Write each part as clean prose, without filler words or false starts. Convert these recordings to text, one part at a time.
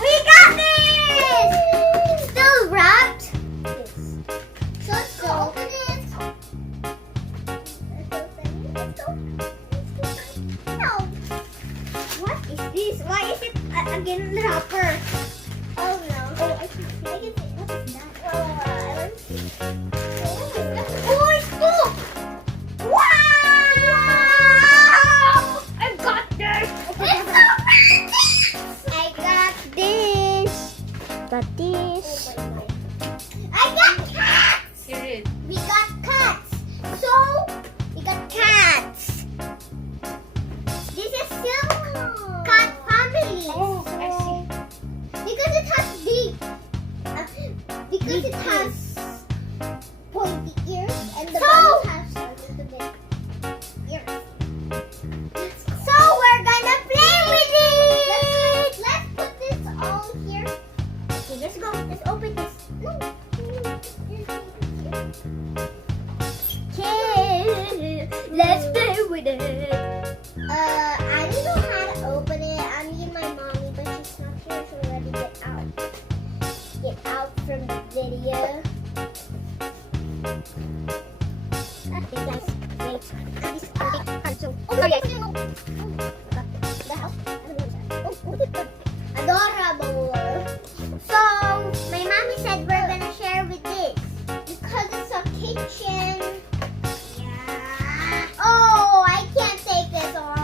We got this! It's still wrapped. Yes. So let's go open it. No. What is this? Why is it again the wrapper? Oh no. Oh, I can see. What is that? Oh, let's see. Oh, it's cool! Wow! I got this! It's so I got this. Got this. I got cats! Here it is. We got cats. So, we got cats. This is still cat family. Oh, I see. Because it has big. Because it has pointy ears and the bunny has a little bit ears. So we're gonna play with it. Let's put this all here. Okay, let's go. Let's open this. No. Okay, let's play with it. I don't know how to open it. I need my mommy, but she's not here, so we gotta get out from the video. Okay, guys, wait. This console. Oh, sorry, guys. The house. Adorable. So, my mommy said we're gonna share with this because it's a kitchen. Yeah. Oh, I can't take this off.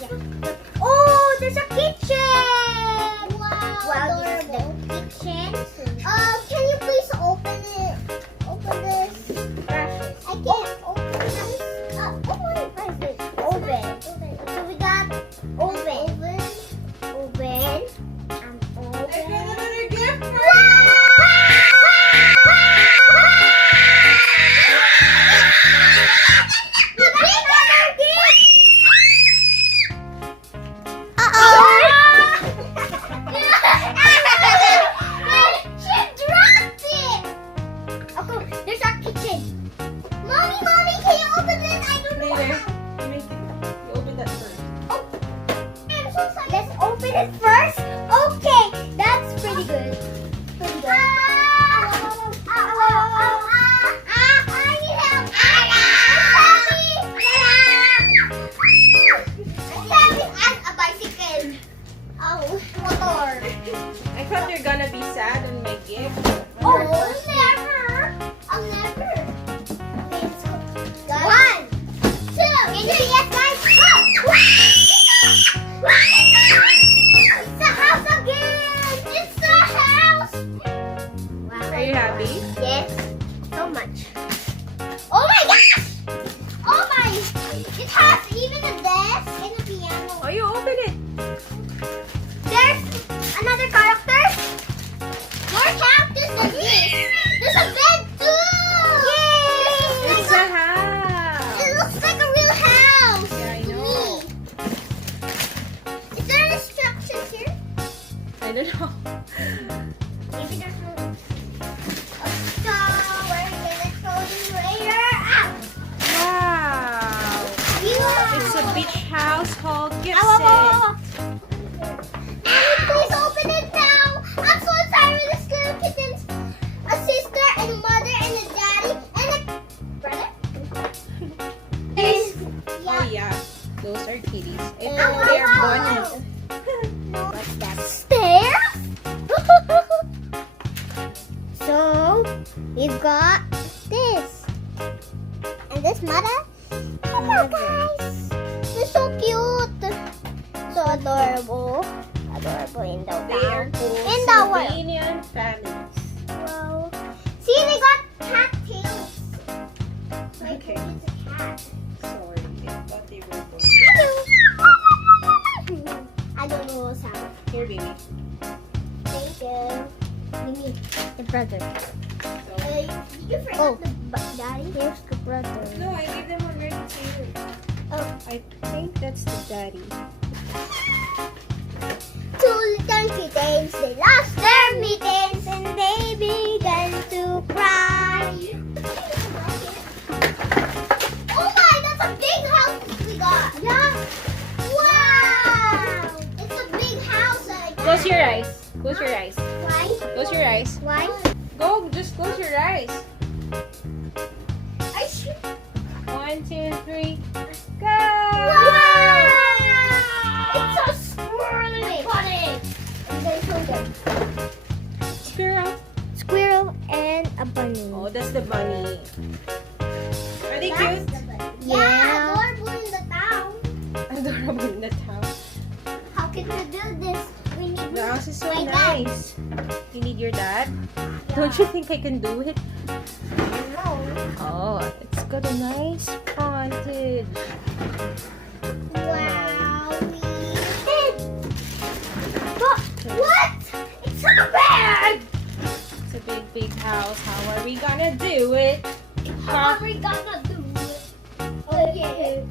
Yeah. Oh, there's a kitchen. Wow, adorable. This is the kitchen. Can you please open it? Open this. Brushes. I can't open this. What is this? Oven. So we got oven. Oven. I got another gift for First? Okay, that's pretty good. Pretty good. I need help. And a bicycle. Oh, motor. I thought you're gonna be sad on my gift. Oh, never. I'll never. Okay, let's go. 1, 2. Can you see us, guys? It's the house again! It's the house! Wow. Are you happy? Yes, so much. Oh my gosh! Oh my! It has even a desk and a piano. Oh, you open it. There's another character. More characters than this. There's a bed too! Yay! It's a house. It looks like a real house! Yeah, I to know. me. Is there instructions here? I don't know. Maybe there's no. So we're gonna throw the radar out. Wow. It's a beach household gift Ow, ow, set. ow, ow. Mommy, please open it now. I'm so excited with this little kittens. A sister and a mother and a daddy and a brother. Oh yeah, those are kitties. And Ow, ow, they're ow, bunnies. What's that? Stairs? So, we've got this. And this mother. Hello, guys. They're so cute. So adorable. Adorable in the They are world. called In the world. Sylvanian families. Wow. See, they got cat tails. Like, Okay. it's a cat. Sorry, I thought they were bunnies. Hello. I don't know what's happening. Here, baby. Thank you. Give me the brother. So, Did you forget the daddy? Here's the brother. no, I gave them already to you. Oh. I think that's the daddy. 2 little kittens, they lost their mittens and they began to cry. Oh my, that's a big house we got. Yeah. Wow. It's a big Close your eyes. Close your eyes. Why? Close your eyes. Why? Go, just close your eyes. I should. 1, 2, 3, go! Wow! It's so squirrely. Funny. I'm going to show them. Squirrel. Squirrel and a bunny. Oh, that's the bunny. Are they That's cute? the bunny. Yeah, adorable in the town. Adorable in the town. How can we build this? We need The house is so my dad. nice. You need your dad? Don't you think I can do it? No. Oh, it's got a nice frontage. Wow. What? It's so bad. It's a big house. How are we gonna do it? How are we gonna do it? Okay.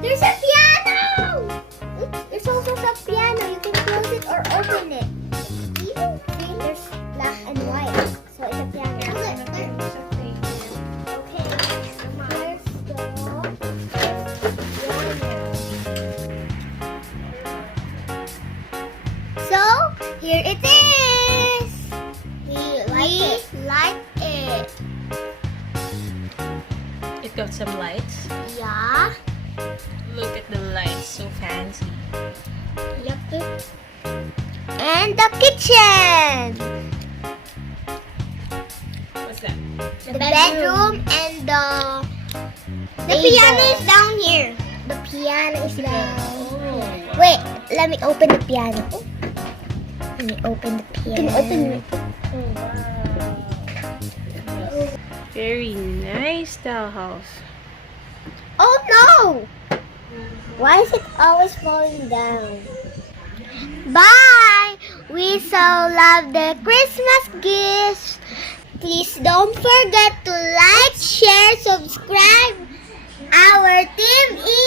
There's a piano! Oops, there's also a piano. You can close it or open it. See, there's black and white. So it's a piano. Okay, here's the piano. So, here it is. We like it. It got some lights. Yeah. Look at the lights, so fancy. Yep. And the kitchen. What's that? The bedroom and the piano is down here. The piano is down. Oh, Wait, let me open the piano. Let me open the piano. Can you open it? wow. Very nice dollhouse. Oh no! Why is it always falling down? Bye! We so love the Christmas gifts. Please don't forget to like, share, subscribe. Our team is